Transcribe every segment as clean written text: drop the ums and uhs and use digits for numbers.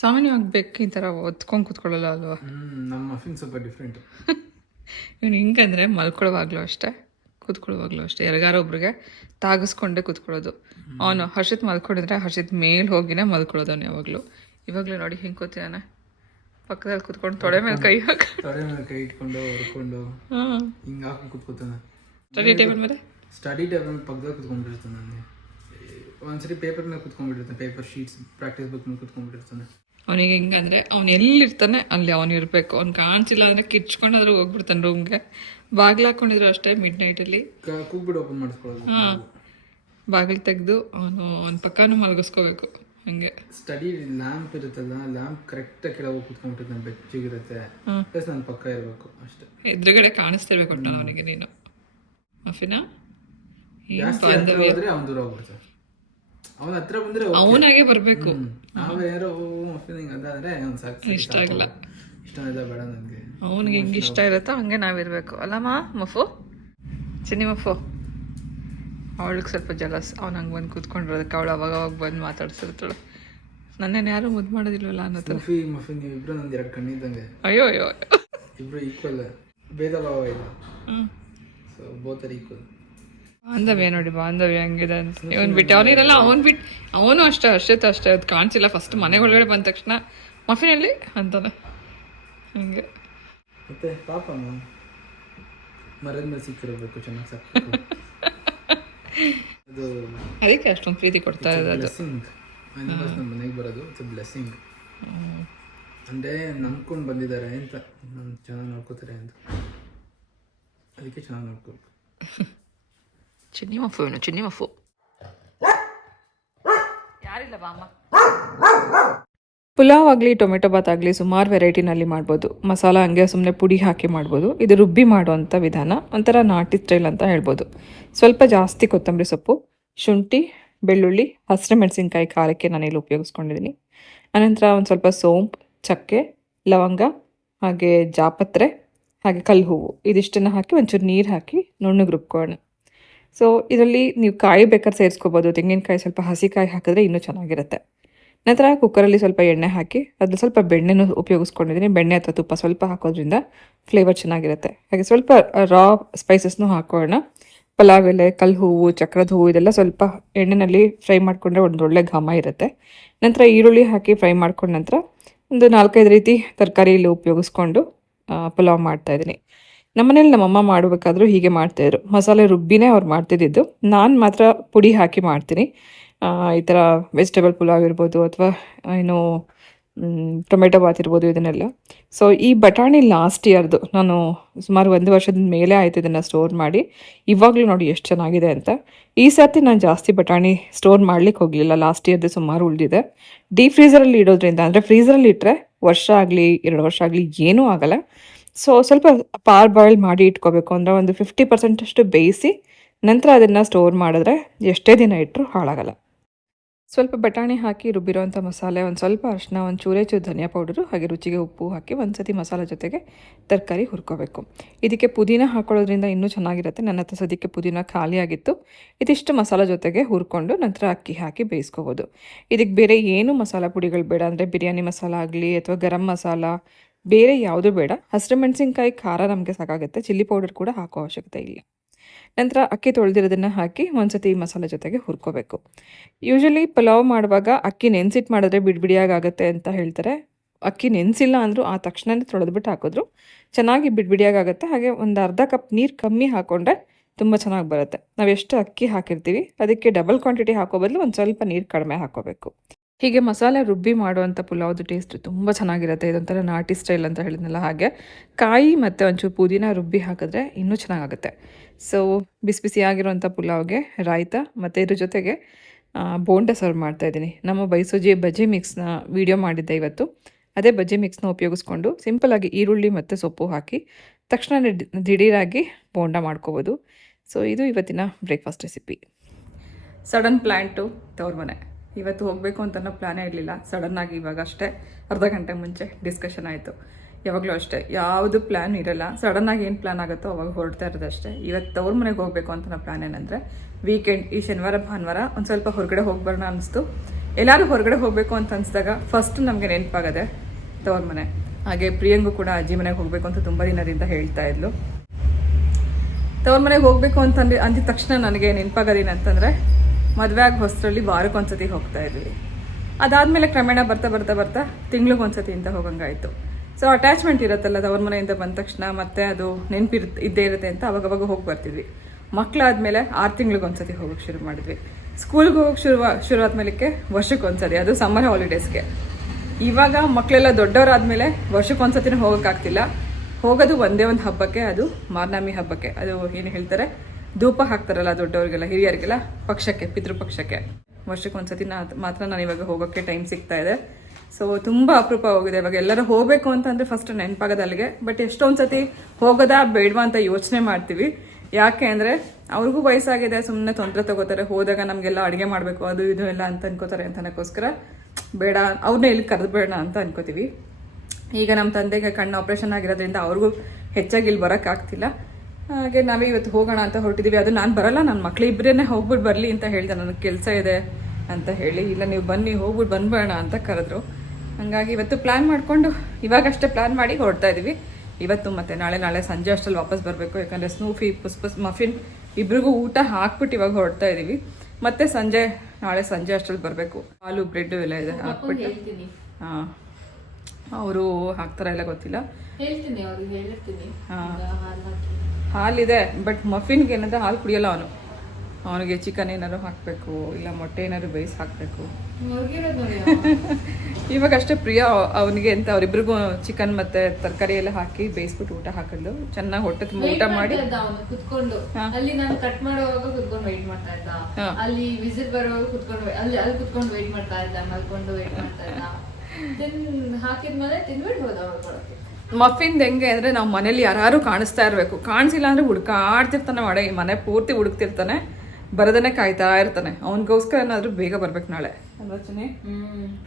ಸಾಮಾನ್ಯವಾಗಿ ಬೆಕ್ಕು ಈ ಥರ ಒತ್ಕೊಂಡು ಕೂತ್ಕೊಳ್ಳಲ್ಲ ಅಲ್ವಾ? ನಮ್ಮ ಮಫಿನ್ ಸ್ವಲ್ಪ ಡಿಫ್ರೆಂಟ್. ಇವನು ಹಿಂಗಂದರೆ ಮಲ್ಕೊಳ್ಳೋವಾಗಲೂ ಅಷ್ಟೇ, ಕೂತ್ಕೊಳ್ಳೋವಾಗಲೂ ಅಷ್ಟೇ, ಯಾರಿಗಾರೊಬ್ರಿಗೆ ತಾಗಿಸ್ಕೊಂಡೇ ಕೂತ್ಕೊಳ್ಳೋದು. ಅವನು ಹರ್ಷಿತ್ ಮಲ್ಕೊಂಡಿದ್ರೆ ಹರ್ಷಿತ್ ಮೇಲೆ ಹೋಗಿನೇ ಮಲ್ಕೊಳ್ಳೋದು ಅವನು ಯಾವಾಗಲೂ. ಇವಾಗಲೂ ನೋಡಿ ಹಿಂಗೆ ಕೂತಿದ್ದಾನೆ, ಪಕ್ಕದಲ್ಲಿ ಕೂತ್ಕೊಂಡು ತೊಡೆ ಮೇಲೆ ಕೈ ಇಟ್ಕೊಂಡು ಹೊರ್ಕೊಂಡು ಹಿಂಗೆ ಹಾಕೊಂಡು ಕೂತ್ಕೊತಾನೆ. ಸ್ಟಡಿ ಟೇಬಲ್ ಮೇಲೆ ಪಕ್ಕದಲ್ಲಿ ಕೂತ್ಕೊಂಡ್ಬಿಟ್ಟಿರ್ತಾನೆ. ನನಗೆ ಒಂದ್ಸರಿ ಪೇಪರ್ ಮೇಲೆ ಕೂತ್ಕೊಂಡ್ಬಿಟ್ಟಿರ್ತಾನೆ, ಪೇಪರ್ ಶೀಟ್ಸ್ ಪ್ರಾಕ್ಟೀಸ್ ಬುಕ್ ಮೇಲೆ ಕೂತ್ಕೊಂಡ್ಬಿಟ್ಟಿರ್ತಾನೆ. ಅವನಿಗೆ ಹೆಂಗಂದರೆ ಅವ್ನು ಎಲ್ಲಿರ್ತಾನೆ ಅಲ್ಲಿ ಅವನು ಇರಬೇಕು. ಅವ್ನು ಕಾಣಿಸಿಲ್ಲ ಅಂದರೆ ಕಿಚ್ಕೊಂಡಾದ್ರೂ ಹೋಗ್ಬಿಡ್ತಾನೆ ರೂಮ್ಗೆ. ಬಾಗಿಲು ಹಾಕೊಂಡಿದ್ರು ಅಷ್ಟೇ ಮಿಡ್ ನೈಟಲ್ಲಿ ಕೂಗ್ಬಿಟ್ಟು ಓಪನ್ ಮಾಡಿಸ್ಕೊಳ್ಳೋದು. ಬಾಗಿಲು ತೆಗೆದು ಅವನ ಪಕ್ಕನೂ ಮಲಗಿಸ್ಕೋಬೇಕು. ಹಂಗೆ ಸ್ಟಡಿ ಲ್ಯಾಂಪ್ ಇರುತ್ತಲ್ಲ, ಲ್ಯಾಂಪ್ ಕರೆಕ್ಟಾಗಿ ಕೆಳಗೆ ಕೂತ್ಕೊಂಡ್ಬಿಟ್ಟಿರ್ತಾನೆ, ಬೆಚ್ಚಿಗಿರುತ್ತೆ, ಪ್ಲಸ್ ನನ್ನ ಪಕ್ಕ ಇರಬೇಕು ಅಷ್ಟೇ. ಎದುರುಗಡೆ ಕಾಣಿಸ್ತಿರ್ಬೇಕು ಒಟ್ಟು ಅವನಿಗೆ. ನೀನು ಮಫಿನಾ ಅವನು ದೂರ ಹೋಗ್ಬಿಡ್ತಾನೆ. ಅವನ ಹತ್ರ ಬಂದ್ರೆ ಅವನಾಗೆ ಬರಬೇಕು. ನಾವ್ಯಾರೋ ಮಫಿನಿಂಗ್ ಅದಾದ್ರೆ ಅವ್ನು ಸಾಕು, ಇಷ್ಟ ಆಗಿಲ್ಲ, ಇಷ್ಟ ಇಲ್ಲ, ಬೇಡ ನನಗೆ. ಅವನಿಗೆ ಹೆಂಗೆ ಇಷ್ಟ ಇರುತ್ತೋ ಹಂಗೆ ನಾವಿರಬೇಕು ಅಲ್ಲಮ್ಮ ಮಫು, ಚಿನ್ನಿ ಮಫು. ಅವಳಿಗೆ ಸ್ವಲ್ಪ ಜಲಸ್, ಅವ್ನು ಹಂಗೆ ಬಂದು ಕೂತ್ಕೊಂಡಿರೋದಕ್ಕೆ. ಅವಳು ಅವಾಗ ಬಂದು ಮಾತಾಡ್ಸಿರ್ತಾಳೆ. ನನ್ನೇನು ಯಾರು ಮುದ್ದು ಮಾಡೋದಿಲ್ವಲ್ಲ ಅನ್ನೋದು. ಮಫಿನ್ ಇಬ್ರು ನಂದು ಎರಡು ಕಣ್ಣಿದ್ದಂಗೆ. ಅಯ್ಯೋ ಅಯ್ಯೋ ಇಬ್ರು ಈಕ್ವಲ್, ಭೇದ ಭಾವ ಇಲ್ಲ. So both are equal. ಬಾಂಧವ್ಯ ನೋಡಿ, ಬಾಂಧವ್ಯ ಹಂಗಿದೆ ಅಂತ. ಇವನು ಬಿಟ್ಟು ಅವನಿರಲ್ಲ, ಅವನು ಅಷ್ಟೇ, ಅಷ್ಟೇ ಅದು ಕಾಣಿಸಿಲ್ಲ. ಫಸ್ಟ್ ಮನೆ ಒಳಗಡೆ ಬಂದ ತಕ್ಷಣ ಮಫಿನಲ್ಲಿ ಅಂತಾನೆ ಹಂಗೆ. ಮತ್ತೆ ಪಾಪ ಮರದ ಮೇಲೆ ಸಿಕ್ಕಿರಬೇಕು, ಚೆನ್ನಾಗಿ ಸಾಕು. ಅದು ಅದಕ್ಕೆ ಅಷ್ಟೊಂದು ಪ್ರೀತಿ ಕೊಡ್ತಾ ಇರೋದು. ನಮ್ಮ ಮನೆಗೆ ಬರೋದು ಇಟ್ಸ್ ಅ ಬ್ಲೆಸ್ಸಿಂಗ್. ಅಂದರೆ ನಂಬ್ಕೊಂಡು ಬಂದಿದ್ದಾರೆ ಅಂತ, ನಾನು ಚೆನ್ನಾಗಿ ನೋಡ್ಕೋತಾರೆ ಅಂತ, ಅದಕ್ಕೆ ಚೆನ್ನಾಗಿ ನೋಡ್ಕೋಬೇಕು. ಚಿನ್ನಿ ಮಫು ಇವನು, ಚಿನ್ನಿ ಮಫು. ಯಾರಿಲ್ಲ ಬಾಮ್ಮ. ಪುಲಾವ್ ಆಗಲಿ ಟೊಮೆಟೊ ಬಾತ್ ಆಗಲಿ ಸುಮಾರು ವೆರೈಟಿನಲ್ಲಿ ಮಾಡ್ಬೋದು. ಮಸಾಲ ಹಂಗೆ ಸುಮ್ಮನೆ ಪುಡಿ ಹಾಕಿ ಮಾಡ್ಬೋದು. ಇದು ರುಬ್ಬಿ ಮಾಡುವಂಥ ವಿಧಾನ ಒಂಥರ ನಾಟಿ ಸ್ಟೈಲ್ ಅಂತ ಹೇಳ್ಬೋದು. ಸ್ವಲ್ಪ ಜಾಸ್ತಿ ಕೊತ್ತಂಬರಿ ಸೊಪ್ಪು, ಶುಂಠಿ, ಬೆಳ್ಳುಳ್ಳಿ, ಹಸಿರು ಮೆಣಸಿನ್ಕಾಯಿ ಖಾರಕ್ಕೆ ನಾನಿಲ್ಲಿ ಉಪಯೋಗಿಸ್ಕೊಂಡಿದ್ದೀನಿ. ಅನಂತರ ಒಂದು ಸ್ವಲ್ಪ ಸೋಂಪು, ಚಕ್ಕೆ, ಲವಂಗ, ಹಾಗೆ ಜಾಪತ್ರೆ, ಹಾಗೆ ಕಲ್ಲು ಹೂವು, ಇದಿಷ್ಟನ್ನು ಹಾಕಿ ಒಂಚೂರು ನೀರು ಹಾಕಿ ನುಣ್ಣಗೆ ರುಬ್ಕೊಳ್ಳೋಣ. ಸೊ ಇದರಲ್ಲಿ ನೀವು ಕಾಯಿ ಬೇಕಾದ್ರೆ ಸೇರಿಸ್ಕೋಬೋದು. ತೆಂಗಿನಕಾಯಿ ಸ್ವಲ್ಪ ಹಸಿಕಾಯಿ ಹಾಕಿದ್ರೆ ಇನ್ನೂ ಚೆನ್ನಾಗಿರುತ್ತೆ. ನಂತರ ಕುಕ್ಕರಲ್ಲಿ ಸ್ವಲ್ಪ ಎಣ್ಣೆ ಹಾಕಿ ಅದ್ರಲ್ಲಿ ಸ್ವಲ್ಪ ಬೆಣ್ಣೆನೂ ಉಪಯೋಗಿಸ್ಕೊಂಡಿದ್ದೀನಿ. ಬೆಣ್ಣೆ ಅಥವಾ ತುಪ್ಪ ಸ್ವಲ್ಪ ಹಾಕೋದ್ರಿಂದ ಫ್ಲೇವರ್ ಚೆನ್ನಾಗಿರುತ್ತೆ. ಹಾಗೆ ಸ್ವಲ್ಪ ರಾ ಸ್ಪೈಸಸ್ನೂ ಹಾಕೋಣ. ಪಲಾವ್ ಎಲೆ, ಕಲ್ಲು ಹೂವು, ಚಕ್ರದ ಹೂವು ಇದೆಲ್ಲ ಸ್ವಲ್ಪ ಎಣ್ಣೆಯಲ್ಲಿ ಫ್ರೈ ಮಾಡಿಕೊಂಡ್ರೆ ಒಂದು ಒಳ್ಳೆ ಘಮ ಇರುತ್ತೆ. ನಂತರ ಈರುಳ್ಳಿ ಹಾಕಿ ಫ್ರೈ ಮಾಡ್ಕೊಂಡ ನಂತರ ಒಂದು 4-5 ರೀತಿ ತರಕಾರಿ ಇಲ್ಲಿ ಉಪಯೋಗಿಸ್ಕೊಂಡು ಪಲಾವ್ ಮಾಡ್ತಾಯಿದ್ದೀನಿ. ನಮ್ಮನೇಲಿ ನಮ್ಮಮ್ಮ ಮಾಡಬೇಕಾದ್ರೂ ಹೀಗೆ ಮಾಡ್ತಾಯಿದ್ರು. ಮಸಾಲೆ ರುಬ್ಬಿನೇ ಅವ್ರು ಮಾಡ್ತಿದ್ದಿದ್ದು. ನಾನು ಮಾತ್ರ ಪುಡಿ ಹಾಕಿ ಮಾಡ್ತೀನಿ. ಈ ಥರ ವೆಜಿಟೇಬಲ್ ಪುಲಾವ್ ಇರ್ಬೋದು ಅಥವಾ ಏನು ಟೊಮೆಟೊ ಬಾತ್ ಇರ್ಬೋದು, ಇದನ್ನೆಲ್ಲ. ಸೊ ಈ ಬಟಾಣಿ ಲಾಸ್ಟ್ ಇಯರ್ದು, ನಾನು ಸುಮಾರು 1 ವರ್ಷದ ಮೇಲೆ ಆಯಿತು ಇದನ್ನು ಸ್ಟೋರ್ ಮಾಡಿ. ಇವಾಗಲೂ ನೋಡಿ ಎಷ್ಟು ಚೆನ್ನಾಗಿದೆ ಅಂತ. ಈ ಸರ್ತಿ ನಾನು ಜಾಸ್ತಿ ಬಟಾಣಿ ಸ್ಟೋರ್ ಮಾಡ್ಲಿಕ್ಕೆ ಹೋಗಲಿಲ್ಲ, ಲಾಸ್ಟ್ ಇಯರ್ದು ಸುಮಾರು ಉಳಿದಿದೆ. ಡೀಪ್ ಫ್ರೀಸರಲ್ಲಿ ಇಡೋದ್ರಿಂದ, ಅಂದರೆ ಫ್ರೀಸರಲ್ಲಿ ಇಟ್ಟರೆ ವರ್ಷ ಆಗಲಿ 2 ವರ್ಷ ಆಗಲಿ ಏನೂ ಆಗಲ್ಲ. ಸೊ ಸ್ವಲ್ಪ ಪಾರ್ ಬಾಯ್ಲ್ ಮಾಡಿ ಇಟ್ಕೋಬೇಕು. ಅಂದರೆ ಒಂದು 50% ಅಷ್ಟು ಬೇಯಿಸಿ ನಂತರ ಅದನ್ನು ಸ್ಟೋರ್ ಮಾಡಿದ್ರೆ ಎಷ್ಟೇ ದಿನ ಇಟ್ಟರೂ ಹಾಳಾಗಲ್ಲ. ಸ್ವಲ್ಪ ಬಟಾಣಿ ಹಾಕಿ ರುಬ್ಬಿರೋವಂಥ ಮಸಾಲೆ, ಒಂದು ಸ್ವಲ್ಪ ಅರಿಶಿನ, ಒಂದು ಚೂರು ಧನಿಯಾ ಪೌಡರು, ಹಾಗೆ ರುಚಿಗೆ ಉಪ್ಪು ಹಾಕಿ ಒಂದು ಸತಿ ಮಸಾಲೆ ಜೊತೆಗೆ ತರಕಾರಿ ಹುರ್ಕೋಬೇಕು. ಇದಕ್ಕೆ ಪುದೀನ ಹಾಕೊಳ್ಳೋದ್ರಿಂದ ಇನ್ನೂ ಚೆನ್ನಾಗಿರುತ್ತೆ. ನನ್ನ ಹತ್ರ ಸದ್ಯಕ್ಕೆ ಪುದೀನ ಖಾಲಿಯಾಗಿತ್ತು. ಇದಿಷ್ಟು ಮಸಾಲೆ ಜೊತೆಗೆ ಹುರ್ಕೊಂಡು ನಂತರ ಅಕ್ಕಿ ಹಾಕಿ ಬೇಯಿಸ್ಕೋಬೋದು. ಇದಕ್ಕೆ ಬೇರೆ ಏನು ಮಸಾಲ ಪುಡಿಗಳು ಬೇಡ. ಅಂದರೆ ಬಿರಿಯಾನಿ ಮಸಾಲ ಆಗಲಿ ಅಥವಾ ಗರಂ ಮಸಾಲ ಬೇರೆ ಯಾವುದೂ ಬೇಡ. ಹಸಿರು ಮೆಣಸಿನ್ಕಾಯಿ ಖಾರ ನಮಗೆ ಸಾಕಾಗುತ್ತೆ. ಚಿಲ್ಲಿ ಪೌಡರ್ ಕೂಡ ಹಾಕೋ ಅವಶ್ಯಕತೆ ಇಲ್ಲ. ನಂತರ ಅಕ್ಕಿ ತೊಳೆದಿರೋದನ್ನು ಹಾಕಿ ಒಂದ್ಸತಿ ಮಸಾಲೆ ಜೊತೆಗೆ ಹುರ್ಕೋಬೇಕು. ಯೂಶಲಿ ಪಲಾವ್ ಮಾಡುವಾಗ ಅಕ್ಕಿ ನೆನೆಸಿಟ್ಟು ಮಾಡಿದ್ರೆ ಬಿಡಿಯಾಗುತ್ತೆ ಅಂತ ಹೇಳ್ತಾರೆ. ಅಕ್ಕಿ ನೆನೆಸಿಲ್ಲ ಅಂದರೂ ಆ ತಕ್ಷಣವೇ ತೊಳೆದ್ಬಿಟ್ಟು ಹಾಕಿದ್ರು ಚೆನ್ನಾಗಿ ಬಿಡಿಯಾಗುತ್ತೆ. ಹಾಗೆ ಒಂದು ಅರ್ಧ ಕಪ್ ನೀರು ಕಮ್ಮಿ ಹಾಕ್ಕೊಂಡ್ರೆ ತುಂಬ ಚೆನ್ನಾಗಿ ಬರುತ್ತೆ. ನಾವು ಎಷ್ಟು ಅಕ್ಕಿ ಹಾಕಿರ್ತೀವಿ ಅದಕ್ಕೆ ಡಬಲ್ ಕ್ವಾಂಟಿಟಿ ಹಾಕೋ ಬದಲು ಒಂದು ಸ್ವಲ್ಪ ನೀರು ಕಡಿಮೆ ಹಾಕೋಬೇಕು. ಹೀಗೆ ಮಸಾಲೆ ರುಬ್ಬಿ ಮಾಡುವಂಥ ಪುಲಾವ್ದು ಟೇಸ್ಟ್ ತುಂಬ ಚೆನ್ನಾಗಿರುತ್ತೆ. ಇದೊಂಥರ ನಾಟಿ ಸ್ಟೈಲ್ ಅಂತ ಹೇಳಿದ್ನಲ್ಲ, ಹಾಗೆ ಕಾಯಿ ಮತ್ತು ಒಂಚೂರು ಪುದೀನ ರುಬ್ಬಿ ಹಾಕಿದ್ರೆ ಇನ್ನೂ ಚೆನ್ನಾಗುತ್ತೆ. ಸೊ ಬಿಸಿ ಬಿಸಿಯಾಗಿರುವಂಥ ಪುಲಾವ್ಗೆ ರಾಯ್ತ ಮತ್ತು ಇದ್ರ ಜೊತೆಗೆ ಬೋಂಡ ಸರ್ವ್ ಮಾಡ್ತಾಯಿದ್ದೀನಿ. ನಮ್ಮ ಬೈಸೋಜಿ ಬಜ್ಜಿ ಮಿಕ್ಸ್ನ ವೀಡಿಯೋ ಮಾಡಿದ್ದೆ ಇವತ್ತು. ಅದೇ ಬಜ್ಜಿ ಮಿಕ್ಸ್ನ ಉಪಯೋಗಿಸ್ಕೊಂಡು ಸಿಂಪಲ್ಲಾಗಿ ಈರುಳ್ಳಿ ಮತ್ತು ಸೊಪ್ಪು ಹಾಕಿ ತಕ್ಷಣ ದಿಢೀರಾಗಿ ಬೋಂಡ ಮಾಡ್ಕೋಬೋದು. ಸೊ ಇದು ಇವತ್ತಿನ breakfast recipe. Sudden plan to ತವ್ರ ಮನೆ. ಇವತ್ತು ಹೋಗಬೇಕು ಅಂತ ಪ್ಲ್ಯಾನೇ ಇರಲಿಲ್ಲ. ಸಡನ್ನಾಗಿ ಇವಾಗ ಅಷ್ಟೇ ಅರ್ಧ ಗಂಟೆ ಮುಂಚೆ ಡಿಸ್ಕಷನ್ ಆಯಿತು. ಯಾವಾಗಲೂ ಅಷ್ಟೇ, ಯಾವುದು ಪ್ಲ್ಯಾನ್ ಇರೋಲ್ಲ. ಸಡನ್ನಾಗಿ ಏನು ಪ್ಲ್ಯಾನ್ ಆಗುತ್ತೋ ಅವಾಗ ಹೊರಡ್ತಾ ಇರೋದಷ್ಟೇ. ಇವತ್ತು ತವ್ರ ಮನೆಗೆ ಹೋಗಬೇಕು ಅಂತ ಪ್ಲ್ಯಾನ್ ಏನಂದರೆ, ವೀಕೆಂಡ್ ಈ ಶನಿವಾರ ಭಾನುವಾರ ಒಂದು ಸ್ವಲ್ಪ ಹೊರಗಡೆ ಹೋಗಿ ಬರೋಣ ಅನ್ನಿಸ್ತು. ಎಲ್ಲರೂ ಹೊರಗಡೆ ಹೋಗಬೇಕು ಅಂತ ಅನಿಸಿದಾಗ ಫಸ್ಟ್ ನಮಗೆ ನೆನಪಾಗದೆ ತವ್ರ ಮನೆ. ಹಾಗೆ ಪ್ರಿಯಂಗೂ ಕೂಡ ಅಜ್ಜಿ ಮನೆಗೆ ಹೋಗಬೇಕು ಅಂತ ತುಂಬ ದಿನದಿಂದ ಹೇಳ್ತಾ ಇದ್ಲು. ತವ್ರ ಮನೆಗೆ ಹೋಗಬೇಕು ಅಂತಂದು ಅಂದಿದ ತಕ್ಷಣ ನನಗೆ ನೆನಪಾಗೋದೇನಂತಂದರೆ ಮದುವೆ ಆಗಿ ಹೊಸರಲ್ಲಿ ವಾರಕ್ಕೊಂದ್ಸತಿ ಹೋಗ್ತಾ ಇದ್ವಿ. ಅದಾದಮೇಲೆ ಕ್ರಮೇಣ ಬರ್ತಾ ಬರ್ತಾ ಬರ್ತಾ ತಿಂಗ್ಳಿಗೊಂದ್ಸತಿ ಅಂತ ಹೋಗಂಗಾಯಿತು. ಸೊ ಅಟ್ಯಾಚ್ಮೆಂಟ್ ಇರುತ್ತಲ್ಲ ತವ್ರ ಮನೆಯಿಂದ ಬಂದ ತಕ್ಷಣ, ಮತ್ತೆ ಅದು ಇದ್ದೇ ಇರುತ್ತೆ ಅಂತ ಅವಾಗವಾಗ ಹೋಗಿ ಬರ್ತಿದ್ವಿ. ಮಕ್ಕಳಾದ್ಮೇಲೆ 6 ತಿಂಗಳಿಗೊಂದ್ಸತಿ ಹೋಗೋಕ್ಕೆ ಶುರು ಮಾಡಿದ್ವಿ. ಸ್ಕೂಲ್ಗೆ ಹೋಗೋಕ್ಕೆ ಶುರುವಾದ್ಮೇಲೆ ವರ್ಷಕ್ಕೊಂದ್ಸತಿ, ಅದು ಸಮ್ಮರ್ ಹಾಲಿಡೇಸ್ಗೆ. ಇವಾಗ ಮಕ್ಕಳೆಲ್ಲ ದೊಡ್ಡವರಾದ್ಮೇಲೆ ವರ್ಷಕ್ಕೊಂದ್ಸತಿನೂ ಹೋಗೋಕ್ಕಾಗ್ತಿಲ್ಲ. ಹೋಗೋದು ಒಂದೇ ಒಂದು ಹಬ್ಬಕ್ಕೆ, ಅದು ಮಾರ್ನಮಿ ಹಬ್ಬಕ್ಕೆ. ಅದು ಏನು ಹೇಳ್ತಾರೆ, ಧೂಪ ಹಾಕ್ತಾರಲ್ಲ ದೊಡ್ಡವ್ರಿಗೆಲ್ಲ, ಹಿರಿಯರಿಗೆಲ್ಲ, ಪಕ್ಷಕ್ಕೆ, ಪಿತೃಪಕ್ಷಕ್ಕೆ. ವರ್ಷಕ್ಕೊಂದ್ಸತಿ ಮಾತ್ರ ನಾನು ಇವಾಗ ಹೋಗೋಕ್ಕೆ ಟೈಮ್ ಸಿಗ್ತಾ ಇದೆ. ಸೊ ತುಂಬ ಅಪರೂಪ ಹೋಗಿದೆ. ಇವಾಗ ಎಲ್ಲರೂ ಹೋಗಬೇಕು ಅಂತಂದರೆ ಫಸ್ಟ್ ನೆನಪಾಗೋದು ಅಲ್ಲಿಗೆ. ಬಟ್ ಎಷ್ಟೊಂದು ಸತಿ ಹೋಗೋದಾ ಬೇಡವಾ ಅಂತ ಯೋಚನೆ ಮಾಡ್ತೀವಿ. ಯಾಕೆ ಅಂದರೆ ಅವ್ರಿಗೂ ವಯಸ್ಸಾಗಿದೆ, ಸುಮ್ಮನೆ ತೊಂದರೆ ತಗೋತಾರೆ. ಹೋದಾಗ ನಮಗೆಲ್ಲ ಅಡುಗೆ ಮಾಡಬೇಕು ಅದು ಇದು ಎಲ್ಲ ಅಂತ ಅನ್ಕೋತಾರೆ ಅಂತನಕ್ಕೋಸ್ಕರ ಬೇಡ, ಅವ್ರನ್ನ ಇಲ್ಲಿ ಕರೆದ್ಬೇಡ ಅಂತ ಅನ್ಕೋತೀವಿ. ಈಗ ನಮ್ಮ ತಂದೆಗೆ ಕಣ್ಣು ಆಪ್ರೇಷನ್ ಆಗಿರೋದ್ರಿಂದ ಅವ್ರಿಗೂ ಹೆಚ್ಚಾಗಿ ಇಲ್ಲಿ ಬರೋಕ್ಕಾಗ್ತಿಲ್ಲ. ಹಾಗೆ ನಾವೇ ಇವತ್ತು ಹೋಗೋಣ ಅಂತ ಹೊರಟಿದ್ದೀವಿ. ಅದು ನಾನು ಬರಲ್ಲ, ನನ್ನ ಮಕ್ಳು ಇಬ್ಬರನ್ನೇ ಹೋಗ್ಬಿಟ್ಟು ಬರಲಿ ಅಂತ ಹೇಳಿದೆ, ನನಗೆ ಕೆಲಸ ಇದೆ ಅಂತ ಹೇಳಿ. ಇಲ್ಲ ನೀವು ಬನ್ನಿ, ಹೋಗ್ಬಿಟ್ಟು ಬಂದ್ಬೇಡ ಅಂತ ಕರೆದ್ರು. ಹಾಗಾಗಿ ಇವತ್ತು ಪ್ಲ್ಯಾನ್ ಮಾಡಿಕೊಂಡು ಇವಾಗಷ್ಟೇ ಪ್ಲ್ಯಾನ್ ಮಾಡಿ ಹೊರಡ್ತಾ ಇದ್ದೀವಿ. ಇವತ್ತು ಮತ್ತು ನಾಳೆ ಸಂಜೆ ಅಷ್ಟರಲ್ಲಿ ವಾಪಸ್ ಬರಬೇಕು. ಯಾಕಂದರೆ ಸ್ನೂಫಿ, ಪುಸ್ ಮಫಿನ್ ಇಬ್ರಿಗೂ ಊಟ ಹಾಕ್ಬಿಟ್ಟು ಇವಾಗ ಹೊರಡ್ತಾ ಇದ್ದೀವಿ. ಮತ್ತೆ ನಾಳೆ ಸಂಜೆ ಅಷ್ಟರಲ್ಲಿ ಬರಬೇಕು. ಹಾಲು ಬ್ರೆಡ್ ಎಲ್ಲ ಇದೆ ಹಾಕ್ಬಿಟ್ಟು. ಹಾಂ, ಅವರು ಹಾಕ್ತಾರ ಇಲ್ಲ ಗೊತ್ತಿಲ್ಲ. ಹಾಲಿದೆ, ಬಟ್ ಮಫಿನ್ಗೆ ಏನಂದ್ರೆ ಹಾಲು ಕುಡಿಯಲ್ಲ ಅವನು. ಅವನಿಗೆ ಚಿಕನ್ ಏನಾದ್ರು ಹಾಕಬೇಕು, ಇಲ್ಲ ಮೊಟ್ಟೆ ಏನಾದ್ರು ಬೇಯಿಸಿ ಹಾಕಬೇಕು. ಇವಾಗ ಅಷ್ಟೇ ಪ್ರಿಯ ಅವನಿಗೆ ಅಂತ ಅವರಿಬ್ರಿಗೂ ಚಿಕನ್ ಮತ್ತೆ ತರಕಾರಿ ಎಲ್ಲ ಹಾಕಿ ಬೇಯಿಸ್ಬಿಟ್ಟು ಊಟ ಹಾಕಿದ್ಲು. ಚೆನ್ನಾಗಿ ಹೊಟ್ಟೆ ತುಂಬ ಊಟ ಮಾಡಿ ಕುತ್ಕೊಂಡು ಅಲ್ಲಿ ನಾನು ಕಟ್ ಮಾಡುವಾಗ ಕುತ್ಕೊಂಡು ವೆಯ್ಟ್ ಮಾಡ್ತಾ ಇದ್ದ, ಅಲ್ಲಿ ವಿಸಿಲ್ ಬರುವಾಗ ಕುತ್ಕೊಂಡು ಅಲ್ಲಿ ಕುತ್ಕೊಂಡು ವೆಯ್ಟ್ ಮಾಡ್ತಾ ಇದ್ದ, ಮಲ್ಕೊಂಡು ವೆಯ್ಟ್ ಮಾಡ್ತಾ ಇದ್ದ. ಹಾಕಿದ್ಮೇಲೆ ತಿನ್ಬಿಟ್ಟು ಹೋದ ಹೊರಗೆ. ಮಫಿನ್ ಹೆಂಗೆ ಅಂದರೆ ನಾವು ಮನೇಲಿ ಯಾರು ಕಾಣಿಸ್ತಾ ಇರಬೇಕು, ಕಾಣಿಸಿಲ್ಲ ಅಂದರೆ ಹುಡ್ಕಾಡ್ತಿರ್ತಾನೆ. ಈ ಮನೆ ಪೂರ್ತಿ ಹುಡುಕ್ತಿರ್ತಾನೆ, ಬರದನೆ ಕಾಯ್ತಾ ಇರ್ತಾನೆ. ಅವನಿಗೋಸ್ಕರ ಏನಾದರೂ ಬೇಗ ಬರ್ಬೇಕು ನಾಳೆ ಅಲ್ವಚನೆ.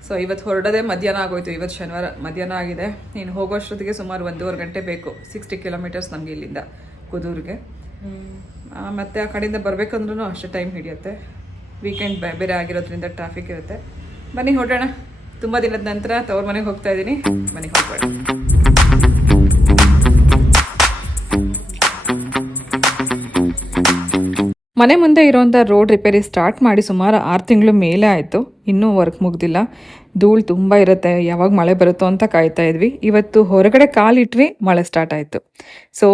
ಸೊ ಇವತ್ತು ಹೊರಡೋದೇ ಮಧ್ಯಾಹ್ನ ಆಗೋಯ್ತು. ಇವತ್ತು ಶನಿವಾರ ಮಧ್ಯಾಹ್ನ ಆಗಿದೆ. ನೀನು ಹೋಗೋಷ್ಟೊತ್ತಿಗೆ ಸುಮಾರು 1.5 ಗಂಟೆ ಬೇಕು. 60 ಕಿಲೋಮೀಟರ್ಸ್ ನಮಗೆ ಇಲ್ಲಿಂದ ಕುದೂರಿಗೆ. ಮತ್ತು ಆ ಕಡೆಯಿಂದ ಬರಬೇಕಂದ್ರೂ ಅಷ್ಟೇ ಟೈಮ್ ಹಿಡಿಯುತ್ತೆ. ವೀಕೆಂಡ್ ಬೇರೆ ಆಗಿರೋದ್ರಿಂದ ಟ್ರಾಫಿಕ್ ಇರುತ್ತೆ. ಬನ್ನಿ ಹೊರಡೋಣ. ತುಂಬ ದಿನದ ನಂತರ ತವ್ರ ಮನೆಗೆ ಹೋಗ್ತಾ ಇದ್ದೀನಿ. ಬನ್ನಿ ಹೋಗ್ಬೇಡ. ಮನೆ ಮುಂದೆ ಇರೋಂಥ ರೋಡ್ ರಿಪೇರಿ ಸ್ಟಾರ್ಟ್ ಮಾಡಿ ಸುಮಾರು 6 ತಿಂಗಳು ಮೇಲೆ ಆಯಿತು. ಇನ್ನೂ ವರ್ಕ್ ಮುಗ್ದಿಲ್ಲ. ಧೂಳು ತುಂಬ ಇರುತ್ತೆ, ಯಾವಾಗ ಮಳೆ ಬರುತ್ತೋ ಅಂತ ಕಾಯ್ತಾ ಇದ್ವಿ. ಇವತ್ತು ಹೊರಗಡೆ ಕಾಲಿಟ್ವಿ, ಮಳೆ ಸ್ಟಾರ್ಟ್ ಆಯಿತು. ಸೊ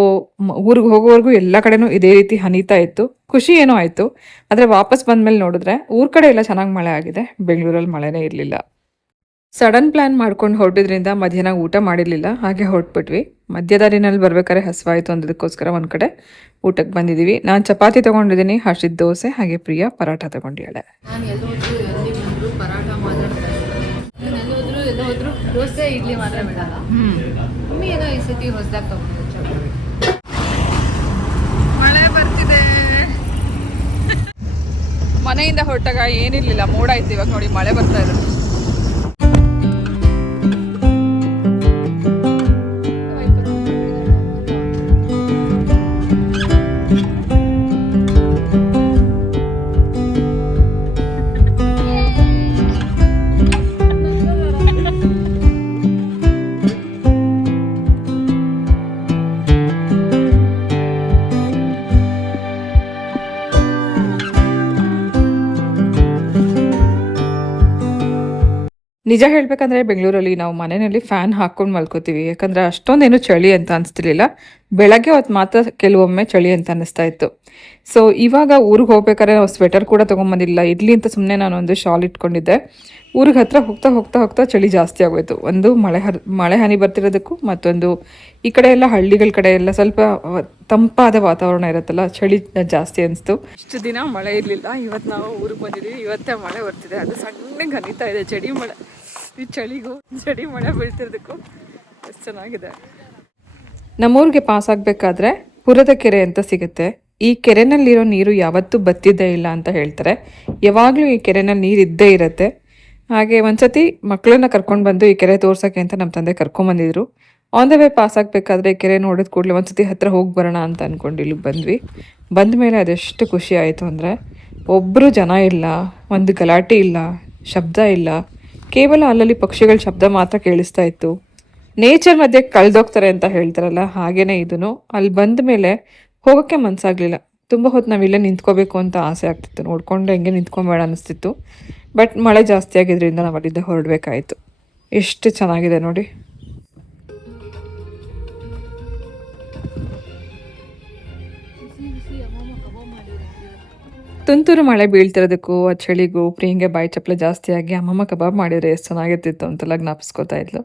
ಊರಿಗೆ ಹೋಗೋವರೆಗೂ ಎಲ್ಲ ಕಡೆನೂ ಇದೇ ರೀತಿ ಹನಿತಾ ಇತ್ತು. ಖುಷಿ ಏನೋ ಆಯಿತು. ಆದರೆ ವಾಪಸ್ ಬಂದಮೇಲೆ ನೋಡಿದ್ರೆ ಊರ ಕಡೆ ಎಲ್ಲ ಚೆನ್ನಾಗಿ ಮಳೆ ಆಗಿದೆ, ಬೆಂಗಳೂರಲ್ಲಿ ಮಳೆನೇ ಇರಲಿಲ್ಲ. ಸಡನ್ ಪ್ಲ್ಯಾನ್ ಮಾಡ್ಕೊಂಡು ಹೊರಟಿದ್ರಿಂದ ಮಧ್ಯಾಹ್ನ ಊಟ ಮಾಡಿರಲಿಲ್ಲ, ಹಾಗೆ ಹೊರಟ್ಬಿಟ್ವಿ. ಮಧ್ಯದಾರಿನಲ್ಲಿ ಬರ್ಬೇಕಾದ್ರೆ ಹಸುವಾಯಿತು ಅಂದದಕ್ಕೋಸ್ಕರ ಒಂದು ಕಡೆ ಊಟಕ್ಕೆ ಬಂದಿದ್ದೀವಿ. ನಾನು ಚಪಾತಿ ತೊಗೊಂಡಿದ್ದೀನಿ, ಹಸಿದ ದೋಸೆ, ಹಾಗೆ ಪ್ರಿಯ ಪರಾಠ ತೊಗೊಂಡಿದ್ದಾಳೆ. ನಾನು ಎಲ್ಲೋದ್ರು ಪರಾಠ ಮಾತ್ರ ಎಲ್ಲೋದ್ರು ದೋಸೆ ಇಡ್ಲಿ ಮಾತ್ರ ಬಿಡಲ್ಲ. ಮಮ್ಮಿ ಏನೋ ಈ ಸತಿ ಹೊಸದಾಗಿ ತಗೊಂಡು ಮಳೆ ಬರ್ತಿದೆ. ಮನೆಯಿಂದ ಹೊರಟಾಗ ಏನಿರಲಿಲ್ಲ, ಮೋಡ ಇತ್ತು. ಇವಾಗ ನೋಡಿ ಮಳೆ ಬರ್ತಾ ಇದೆ. ನಿಜ ಹೇಳಬೇಕಂದ್ರೆ ಬೆಂಗಳೂರಲ್ಲಿ ನಾವು ಮನೆಯಲ್ಲಿ ಫ್ಯಾನ್ ಹಾಕ್ಕೊಂಡು ಮಲ್ಕೋತೀವಿ. ಯಾಕಂದರೆ ಅಷ್ಟೊಂದೇನು ಚಳಿ ಅಂತ ಅನಿಸ್ತಿರ್ಲಿಲ್ಲ. ಬೆಳಗ್ಗೆ ಹೊತ್ತು ಮಾತ್ರ ಕೆಲವೊಮ್ಮೆ ಚಳಿ ಅಂತ ಅನ್ನಿಸ್ತಾ ಇತ್ತು. ಸೊ ಇವಾಗ ಊರಿಗೆ ಹೋಗ್ಬೇಕಾದ್ರೆ ನಾವು ಸ್ವೆಟರ್ ಕೂಡ ತೊಗೊಂಬಂದಿಲ್ಲ. ಇರಲಿ ಅಂತ ಸುಮ್ಮನೆ ನಾನೊಂದು ಶಾಲ್ ಇಟ್ಕೊಂಡಿದ್ದೆ. ಊರಿಗೆ ಹತ್ರ ಹೋಗ್ತಾ ಹೋಗ್ತಾ ಹೋಗ್ತಾ ಚಳಿ ಜಾಸ್ತಿ ಆಗೋಯ್ತು. ಒಂದು ಮಳೆ ಹನಿ ಬರ್ತಿರೋದಕ್ಕೂ, ಮತ್ತೊಂದು ಈ ಕಡೆ ಎಲ್ಲ ಹಳ್ಳಿಗಳ ಕಡೆ ಎಲ್ಲ ಸ್ವಲ್ಪ ತಂಪಾದ ವಾತಾವರಣ ಇರುತ್ತಲ್ಲ, ಚಳಿ ಜಾಸ್ತಿ ಅನಿಸ್ತು. ಇಷ್ಟು ದಿನ ಮಳೆ ಇರಲಿಲ್ಲ. ಇವತ್ತು ನಾವು ಊರಿಗೆ ಬಂದಿದ್ದೀವಿ. ಇವತ್ತೇ ಮಳೆ ಬರ್ತಿದೆ. ಅದು ಸಣ್ಣಗೆ ಹನಿತಾ ಇದೆ. ಚಳಿ ಮಳೆ, ಈ ಚಳಿಗೂ ಚಳಿ ಮಳೆ ಬೀಳ್ತಿರೋದಕ್ಕೂ ಎಷ್ಟು ಚೆನ್ನಾಗಿದೆ. ನಮ್ಮೂರಿಗೆ ಪಾಸ್ ಆಗಬೇಕಾದ್ರೆ ಪುರದ ಕೆರೆ ಅಂತ ಸಿಗುತ್ತೆ. ಈ ಕೆರೆನಲ್ಲಿರೋ ನೀರು ಯಾವತ್ತೂ ಬತ್ತಿದ್ದೇ ಇಲ್ಲ ಅಂತ ಹೇಳ್ತಾರೆ. ಯಾವಾಗಲೂ ಈ ಕೆರೆನಲ್ಲಿ ನೀರು ಇದ್ದೇ ಇರುತ್ತೆ. ಹಾಗೆ ಒಂದ್ಸತಿ ಮಕ್ಕಳನ್ನ ಕರ್ಕೊಂಡು ಬಂದು ಈ ಕೆರೆ ತೋರ್ಸೋಕ್ಕೆ ಅಂತ ನಮ್ಮ ತಂದೆ ಕರ್ಕೊಂಬಂದಿದ್ರು. ಆನ್ ದ ವೇ ಪಾಸ್ ಆಗಬೇಕಾದ್ರೆ ಕೆರೆ ನೋಡಿದ ಕೂಡಲೇ ಒಂದ್ಸತಿ ಹತ್ರ ಹೋಗಿ ಬರೋಣ ಅಂತ ಅಂದ್ಕೊಂಡು ಇಲ್ಲಿಗೆ ಬಂದ್ವಿ. ಬಂದ ಮೇಲೆ ಅದೆಷ್ಟು ಖುಷಿ ಆಯಿತು ಅಂದರೆ, ಒಬ್ಬರು ಜನ ಇಲ್ಲ, ಒಂದು ಗಲಾಟೆ ಇಲ್ಲ, ಶಬ್ದ ಇಲ್ಲ, ಕೇವಲ ಅಲ್ಲಲ್ಲಿ ಪಕ್ಷಿಗಳ ಶಬ್ದ ಮಾತ್ರ ಕೇಳಿಸ್ತಾ ಇತ್ತು. ನೇಚರ್ ಮಧ್ಯೆ ಕಳೆದೋಗ್ತಾರೆ ಅಂತ ಹೇಳ್ತಾರಲ್ಲ, ಹಾಗೇನೆ ಇದೂ. ಅಲ್ಲಿ ಬಂದ ಮೇಲೆ ಹೋಗೋಕ್ಕೆ ಮನಸ್ಸಾಗಲಿಲ್ಲ. ತುಂಬ ಹೊತ್ತು ನಾವಿಲ್ಲೇ ನಿಂತ್ಕೋಬೇಕು ಅಂತ ಆಸೆ ಆಗ್ತಿತ್ತು. ನೋಡ್ಕೊಂಡು ಹೆಂಗೆ ನಿಂತ್ಕೊಬೇಡ ಅನ್ನಿಸ್ತಿತ್ತು. ಬಟ್ ಮಳೆ ಜಾಸ್ತಿ ಆಗಿದ್ದರಿಂದ ನಾವು ಅಲ್ಲಿಂದ ಹೊರಡಬೇಕಾಯಿತು. ಎಷ್ಟು ಚೆನ್ನಾಗಿದೆ ನೋಡಿ. ತುಂತುರು ಮಳೆ ಬೀಳ್ತಿರೋದಕ್ಕೂ ಆ ಚಳಿಗೂ ಪ್ರಿಯಂಗೆ ಬಾಯಿ ಚಪ್ಪಲೆ ಜಾಸ್ತಿ ಆಗಿ ಅಮ್ಮಮ್ಮ ಕಬಾಬ್ ಮಾಡಿದರೆ ಎಷ್ಟು ಚೆನ್ನಾಗಿರ್ತಿತ್ತು ಅಂತೆಲ್ಲ ಜ್ಞಾಪಿಸ್ಕೊತಾ ಇದ್ಲು.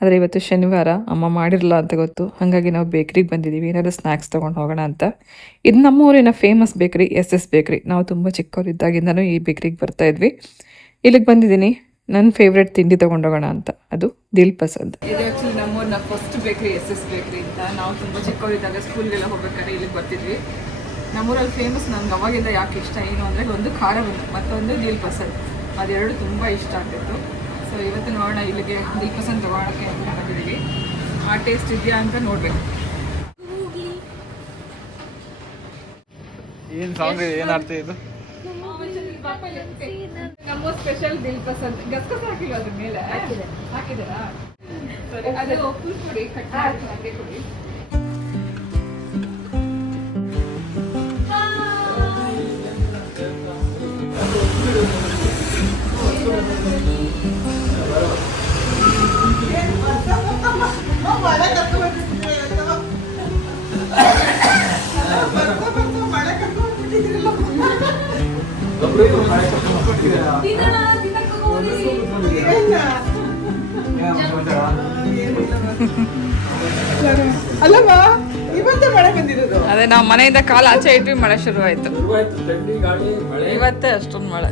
ಆದರೆ ಇವತ್ತು ಶನಿವಾರ, ಅಮ್ಮ ಮಾಡಿರಲ್ಲ ಅಂತ ಗೊತ್ತು. ಹಾಗಾಗಿ ನಾವು ಬೇಕ್ರಿಗೆ ಬಂದಿದ್ದೀವಿ, ಏನಾದರೂ ಸ್ನ್ಯಾಕ್ಸ್ ತೊಗೊಂಡು ಹೋಗೋಣ ಅಂತ. ಇದು ನಮ್ಮ ಊರಿನ ಫೇಮಸ್ ಬೇಕ್ರಿ, SS ಬೇಕ್ರಿ. ನಾವು ತುಂಬ ಚಿಕ್ಕವರಿದ್ದಾಗಿಂದನೂ ಈ ಬೇಕ್ರಿಗೆ ಬರ್ತಾಯಿದ್ವಿ. ಇಲ್ಲಿಗೆ ಬಂದಿದ್ದೀನಿ ನನ್ನ ಫೇವ್ರೆಟ್ ತಿಂಡಿ ತೊಗೊಂಡೋಗೋಣ ಅಂತ, ಅದು ದಿಲ್ ಪಸಂದ್. ಇದು ಆ್ಯಕ್ಚುಲಿ ನಮ್ಮೂರಿನ ಫಸ್ಟ್ ಬೇಕ್ರಿ, SS ಬೇಕ್ರಿ ಅಂತ. ನಾವು ತುಂಬ ಚಿಕ್ಕವರಿದ್ದಾಗ ಸ್ಕೂಲ್ಗೆಲ್ಲ ಹೋಗ್ಬೇಕಾದ್ರೆ ಇಲ್ಲಿಗೆ ಬರ್ತಿದ್ವಿ. ನಮ್ಮೂರಲ್ಲಿ ಫೇಮಸ್ ನನಗೆ ಅವಾಗಿಂದ ಯಾಕೆ ಇಷ್ಟ ಏನು ಅಂದರೆ, ಒಂದು ಖಾರ ಬಂದು ಮತ್ತೊಂದು ದಿಲ್ ಪಸಂದ್, ಅದೆರಡು ತುಂಬ ಇಷ್ಟ ಆಗ್ತಿತ್ತು. ಸೊ ಇವತ್ತು ನೋಡೋಣ, ಇಲ್ಲಿಗೆ ದಿಲ್ ಪಸಂದ್ ತೊಗೊಳಕ್ಕೆ ಅಂತ ಬಂದಿದ್ದೀವಿ. ಆ ಟೇಸ್ಟ್ ಇದೆಯಾ ಅಂತ ನೋಡಬೇಕು. ಏನು ಸಾಂಗ್ ಏನು ಆಡ್ತಾ ಇದು? ನಮ್ಮ ಸ್ಪೆಷಲ್ ದಿಲ್ ಪಸಂದ್ ಗಸಗಸೆ ಹಾಕಿಲ್ಲ ಅದ್ರ ಮೇಲೆ ಹಾಕಿದ್ದೀರಾ? ಸರಿ, ಅದು ಫುಲ್ ಕೊಡಿ, ಕಟ್ ಮಾಡಿ ಹಾಗೆ ಕೊಡಿ. ಅಲ್ಲಮ್ಮ ಇವತ್ತೇ ಮಳೆ ಬಂದಿರೋದು. ಅದೇ ನಾವು ಮನೆಯಿಂದ ಕಾಲ ಆಚೆ ಇಟ್ವಿ, ಮಳೆ ಶುರುವಾಯಿತು. ಇವತ್ತೇ ಅಷ್ಟೊಂದು ಮಳೆ.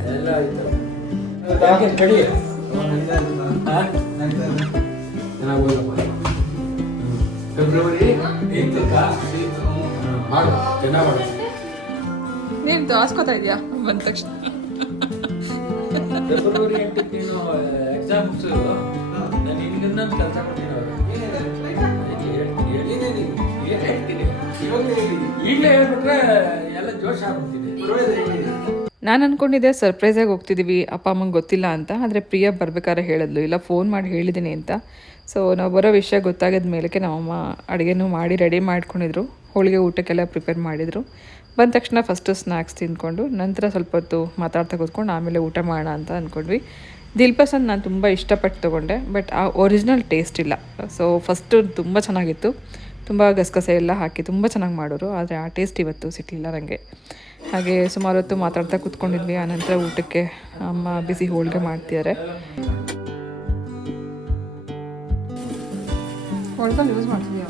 ನೀನು ಹಾಸ್ಕೋತಾ ಇದೆಯಾ ಬಂದ ತಕ್ಷಣ? ಫೆಬ್ರವರಿ 8ಕ್ಕೆ ನೀನು ಎಕ್ಸಾಮ್ ಮುಗಿಸು, ನಾನು ಇಲ್ಲಿಂದ ಕೆಲಸ ಮಾಡ್ತೀನಿ. ಈಗಲೇ ಹೇಳ್ಬಿಟ್ರೆ ಎಲ್ಲ ಜೋಶ್ ಆಗ್ಬಿಡ್ತೀನಿ. ನಾನು ಅಂದ್ಕೊಂಡಿದ್ದೆ ಸರ್ಪ್ರೈಸಾಗಿ ಹೋಗ್ತಿದ್ದೀವಿ, ಅಪ್ಪ ಅಮ್ಮಂಗೆ ಗೊತ್ತಿಲ್ಲ ಅಂತ. ಆದರೆ ಪ್ರಿಯಾ ಬರ್ಬೇಕಾದ್ರೆ ಹೇಳಿದ್ಲು, ಇಲ್ಲ ಫೋನ್ ಮಾಡಿ ಹೇಳಿದ್ದೀನಿ ಅಂತ. ಸೊ ನಾವು ಬರೋ ವಿಷಯ ಗೊತ್ತಾಗಿದ ಮೇಲಕ್ಕೆ ನಮ್ಮಮ್ಮ ಅಡುಗೆನೂ ಮಾಡಿ ರೆಡಿ ಮಾಡ್ಕೊಂಡಿದ್ರು. ಹೋಳಿಗೆ ಊಟಕ್ಕೆಲ್ಲ ಪ್ರಿಪೇರ್ ಮಾಡಿದರು. ಬಂದ ತಕ್ಷಣ ಫಸ್ಟು ಸ್ನ್ಯಾಕ್ಸ್ ತಿಂದ್ಕೊಂಡು ನಂತರ ಸ್ವಲ್ಪ ಹೊತ್ತು ಮಾತಾಡ್ತಾ ಕೂತ್ಕೊಂಡು ಆಮೇಲೆ ಊಟ ಮಾಡೋಣ ಅಂತ ಅಂದ್ಕೊಂಡ್ವಿ. ದಿಲ್ ಪಸಂದ್ ನಾನು ತುಂಬ ಇಷ್ಟಪಟ್ಟು ತೊಗೊಂಡೆ, ಬಟ್ ಆ ಒರಿಜಿನಲ್ ಟೇಸ್ಟ್ ಇಲ್ಲ. ಸೊ ಫಸ್ಟು ತುಂಬ ಚೆನ್ನಾಗಿತ್ತು, ತುಂಬ ಗಸಗಸೆ ಎಲ್ಲ ಹಾಕಿ ತುಂಬ ಚೆನ್ನಾಗಿ ಮಾಡೋರು. ಆದರೆ ಆ ಟೇಸ್ಟ್ ಇವತ್ತು ಸಿಗಲಿಲ್ಲ ನನಗೆ. ಹಾಗೆ ಸುಮಾರು ಹೊತ್ತು ಮಾತಾಡ್ತಾ ಕೂತ್ಕೊಂಡಿದ್ವಿ. ಆನಂತರ ಊಟಕ್ಕೆ ಅಮ್ಮ ಬಿಸಿ ಹೋಳಿಗೆ ಮಾಡ್ತಿದ್ದಾರೆ. ಹೋಳಿಗೆ ಯೂಸ್ ಮಾಡ್ತಿದ್ಯಾ?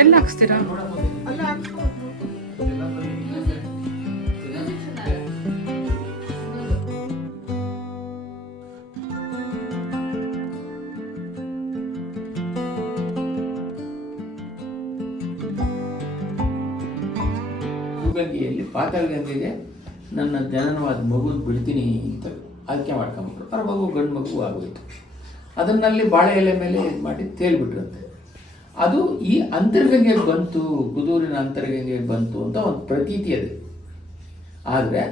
ಎಲ್ಲಿ ಹಾಕ್ಸ್ತೀರಾ? ಗಂಗೆಯಲ್ಲಿ ಪಾತಾಳ ಗಂಗೆಗೆ ನನ್ನ ಜನನವಾದ ಮಗು ಬಿಡ್ತೀನಿ ಅಂತ ಆಯ್ಕೆ ಮಾಡ್ಕೊಂಬಿಟ್ರು. ಆ ಮಗು ಗಂಡು ಮಗು ಆಗೋಯ್ತು. ಅದನ್ನಲ್ಲಿ ಬಾಳೆ ಎಲೆ ಮೇಲೆ ಇದು ಮಾಡಿ ತೇಲ್ಬಿಟ್ರಂತೆ. ಅದು ಈ ಅಂತರ್ಗಂಗೆಗೆ ಬಂತು, ಕುದೂರಿನ ಅಂತರ್ಗಂಗೆಗೆ ಬಂತು ಅಂತ ಒಂದು ಪ್ರತೀತಿ ಅದು. ಆದರೆ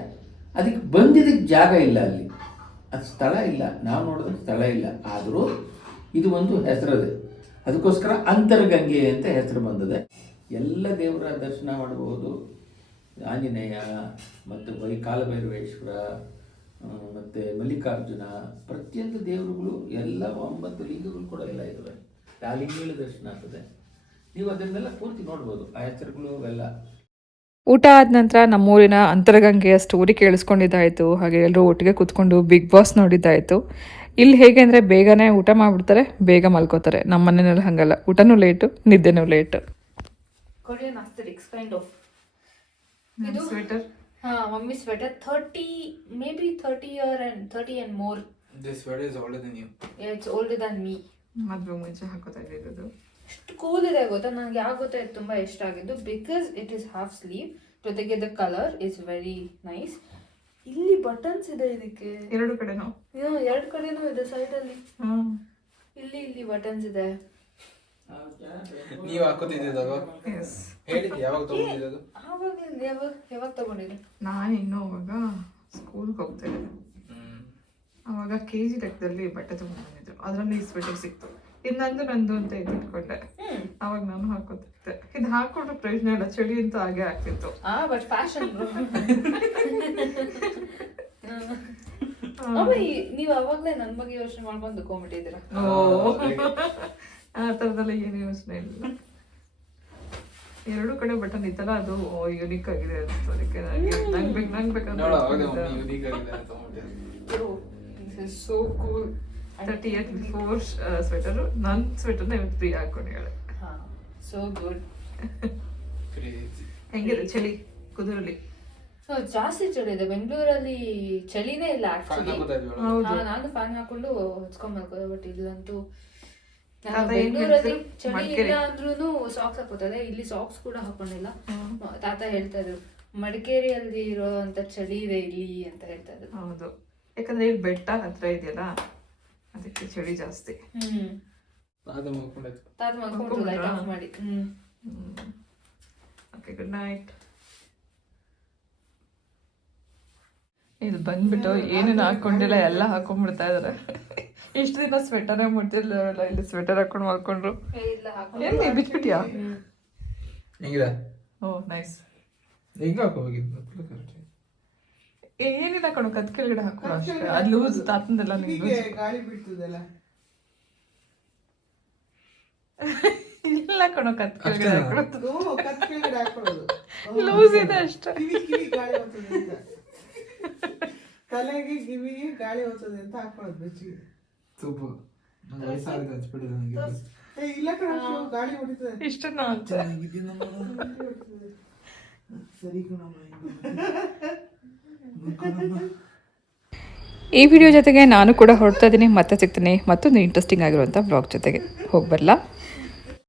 ಅದಕ್ಕೆ ಬಂದಿದ್ದಕ್ಕೆ ಜಾಗ ಇಲ್ಲ, ಅಲ್ಲಿ ಅದು ಸ್ಥಳ ಇಲ್ಲ. ನಾವು ನೋಡಿದ್ರೆ ಸ್ಥಳ ಇಲ್ಲ. ಆದರೂ ಇದು ಒಂದು ಹೆಸರದೆ, ಅದಕ್ಕೋಸ್ಕರ ಅಂತರ್ಗಂಗೆ ಅಂತ ಹೆಸರು ಬಂದಿದೆ. ಎಲ್ಲ ದೇವರ ದರ್ಶನ ಮಾಡಬಹುದು. ಆಂಜನೇಯ ಮತ್ತು ಕಾಲಭೈರವೇಶ್ವರ ಮತ್ತು ಮಲ್ಲಿಕಾರ್ಜುನ, ಪ್ರತಿಯೊಂದು ದೇವರುಗಳು ಎಲ್ಲ 9 ಲಿಂಗಗಳು ಕೂಡ ಎಲ್ಲ ಇದ್ದಾವೆ. ಆ ಲಿಂಗಗಳ ದರ್ಶನ ಆಗ್ತದೆ. ನೀವು ಅದನ್ನೆಲ್ಲ ಪೂರ್ತಿ ನೋಡ್ಬೋದು, ಆ ಹೆಸರುಗಳು ಅವೆಲ್ಲ. ಊಟ ಆದ ನಂತರ ನಮ್ಮೂರಿನ ಅಂತರಗಂಗೆಯ ಸ್ಟೋರಿ ಕೇಳಿಸ್ಕೊಂಡಿದ್ದಾಯಿತು. ಹಾಗೆ ಎಲ್ಲರೂ ಒಟ್ಟಿಗೆ ಕೂತ್ಕೊಂಡು ಬಿಗ್ ಬಾಸ್ ನೋಡಿದ್ದಾಯಿತು. ಇಲ್ಲಿ ಹೇಗೆ ಅಂದರೆ ಬೇಗನೆ ಊಟ ಮಾಡಿಬಿಡ್ತಾರೆ, ಬೇಗ ಮಲ್ಕೋತಾರೆ. ನಮ್ಮ ಮನೆಯಲ್ಲಿ ಹಾಗಲ್ಲ, ಊಟನೂ ಲೇಟು, ನಿದ್ದೆನೂ late. Korean aesthetics kind of. ಇದು sweater, mummy sweater 30 maybe 30 and more. This sweater is older than you. Yeah, it's older than me. ಮದುವೆ ಮುಂಚೆ ಹಾಕೋತಾ ಇದ್ದಿದ್ದು. ಎಷ್ಟು ಕೂಲ್ ಇದೆ ಗೊತ್ತಾ? ನನಗೆ ಯಾಕೆ ಗೊತ್ತಾ ಇದು ತುಂಬ ಇಷ್ಟ ಆಗಿದ್ದು, because it is half sleeve, ಜೊತೆಗೆ the colour is very nice. ಇಲ್ಲಿ ಬಟನ್ಸ್ ಇದೆ ಇದಕ್ಕೆ, ಎರಡು ಕಡೆನೂ. ಎರಡು ಕಡೆನೂ ಇದೆ, ಸೈಡಲ್ಲಿ ಇಲ್ಲಿ ಬಟನ್ಸ್ ಇದೆ. ನೀವು ಹಾಕೋತಿದ್ದಿದ್ದು ಎಸ್ ಹೇಳಿ ಯಾವಾಗ ತಗೊಂಡಿದ್ದು? ಆವಾಗ ಯಾವಾಗ ತಗೊಂಡಿದ್ರು? ನಾನು ಇನ್ನೂ ಅವಾಗ ಸ್ಕೂಲ್ಗೆ ಹೋಗ್ತಾ ಇದ್ದೆ. ಅವಾಗ KG ಲೆಕ್ಕದಲ್ಲಿ ಬಟ್ಟೆ ತಗೊಂಡ್ಬಂದಿದ್ರು, ಅದರಲ್ಲಿ ಈ ಸ್ವೆಟರ್ ಸಿಕ್ತು. ಇದು ನಂದು ಅಂತ ಇಟ್ಕೊಂಡೆ. ಅವಾಗ ನಾನು ಹಾಕೋತಿದ್ದೆ. ಇದು ಹಾಕೊಂಡ್ರೆ ಪ್ರಯೋಜನ ಇಲ್ಲ, ಚಳಿ ಅಂತೂ ಹಾಗೆ ಆಗ್ತಿತ್ತು. ಬಟ್ ಫ್ಯಾಷನ್ ನೀವು ಅವಾಗ್ಲೇ ನನ್ ಬಗ್ಗೆ ಯೋಚನೆ ಮಾಡ್ಕೊಂಡು ದುಡ್ಕೊಂಡ್ಬಿಟ್ಟಿದ್ದೀರಾ. ಆ ಥರದೆಲ್ಲ ಏನು ಯೋಚನೆ ಇಲ್ಲ. ಎರಡು ಕಡೆ ಬಟನ್ ಇತ್ತಲ್ಲ, ಅದು ಯುನಿಕ್ ಆಗಿದೆ ಅನಿಸ್ತು. ಅದಕ್ಕೆ ನಂಗೆ ಬೇಕಂತ ಸೋ ಕೂಲ್. 38 ಬಿಫೋರ್ ಸ್ವೆಟರು, ನನ್ನ ಸ್ವೆಟರ್ನ ಇವತ್ತು ಫ್ರೀ ಹಾಕೊಂಡಿದ್ದಾಳೆ. So good. ಹೆಂಗಿದೆ ಚಳಿ ಕುದುರಲಿ? ಜಾಸ್ತಿ ಚಳಿ ಇದೆ ಬೆಂಗಳೂರಲ್ಲಿ, ಚಳಿನೇ ಇಲ್ಲ ಆಕ್ಚುಲಿ. ನಾನು ಫ್ಯಾನ್ ಹಾಕೊಂಡು ಹೊಚ್ಕೊಂಡ್ ಮಲ್ಕೋದೆ. ಬಟ್ ಇಲ್ಲಂತೂ ಬೆಂಗಳೂರಲ್ಲಿ ಚಳಿ ಇಲ್ಲ ಅಂದ್ರೂ ಸಾಕ್ಸ್ ಹಾಕೋತಾರೆ. ಇಲ್ಲಿ ಸಾಕ್ಸ್ ಕೂಡ ಹಾಕೊಂಡಿಲ್ಲ. ತಾತ ಹೇಳ್ತಾ ಇದ್ರು ಮಡಿಕೇರಿಯಲ್ಲಿ ಇರೋ ಅಂತ ಚಳಿ ಇದೆ ಇಲ್ಲಿ ಅಂತ ಹೇಳ್ತಾ ಇದ್ರು. ಹೌದು, ಯಾಕಂದ್ರೆ ಇಲ್ಲಿ ಬೆಟ್ಟ ಹತ್ರ ಇದೆಯಲ್ಲ, ಅದಕ್ಕೆ ಚಳಿ ಜಾಸ್ತಿ. ತಾತ ಮಲ್ಕೊಂಡು ಲೈಟ್ ಆಫ್ ಮಾಡಿ. Okay, good night. ಇದು ಬಂದ್ಬಿಟ್ಟು ಏನೇನು ಹಾಕೊಂಡಿಲ್ಲ ಎಲ್ಲ ಹಾಕೊಂಡ್ಬಿಡ್ತಾ ಇದಾರೆ. ಇಷ್ಟು ದಿನ ಸ್ವೆಟರೇ ಮುಟ್ತಿರ್ಲಿಲ್ಲ, ಇಲ್ಲಿ ಸ್ವೆಟರ್ ಹಾಕೊಂಡು ಮಲ್ಕೊಂಡ್ರು. ಎಲ್ಲಿ ಬಿಟ್ಬಿಟ್ಯಾ? ಹೆಂಗಿದೆ? ಓ ನೈಸ್. ಹೆಂಗ ಹಾಕೋಗಿದ್ದು? ಏನಿಲ್ಲ ಕಣು, ಕತ್ ಕೆಳಗಡೆ ಹಾಕೋ ಅಷ್ಟೇ. ಅದು ಲೂಸ್ ತಾತಂದೆಲ್ಲ ನಿಂಗೆ ಗಾಳಿ ಬಿಡ್ತದಲ್ಲ. ಇಲ್ಲ ಕಣೋ, ಕತ್ ಕೆಳಗಡೆ ಹಾಕೊಳ್ಳೋದು ಕತ್ ಕೆಳಗಡೆ ಹಾಕೊಳ್ಳೋದು ಲೂಸ್ ಇದೆ ಅಷ್ಟೇ. ಕಿವಿ ಗಾಳಿ ಹೋಗ್ತದೆ ಅಂತ, ತಲೆಗೆ ಕಿವಿಗೆ ಗಾಳಿ ಹೋಗ್ತದೆ ಅಂತ ಹಾಕೊಳ್ಳೋದು ಬೆಚ್ಚಿಗೆ. ಸೂಪರ್. ವಯಸ್ಸಾಗಿದೆ ಹಚ್ಬಿಟ್ಟಿದೆ ನನಗೆ. ಇಲ್ಲ ಕಣ, ಗಾಳಿ ಹೊಡಿತದೆ. ಇಷ್ಟನ್ನ ಸರಿ ಕಣಮ್ಮ. ಈ ವಿಡಿಯೋ ಜೊತೆಗೆ ನಾನು ಕೂಡ ಹೊರಡ್ತಾ ಇದ್ದೀನಿ. ಮತ್ತೆ ಸಿಗ್ತೀನಿ ಮತ್ತೊಂದು ಇಂಟ್ರೆಸ್ಟಿಂಗ್ ಆಗಿರುವಂಥ ಬ್ಲಾಗ್ ಜೊತೆಗೆ. ಹೋಗಿ ಬರಲಾ?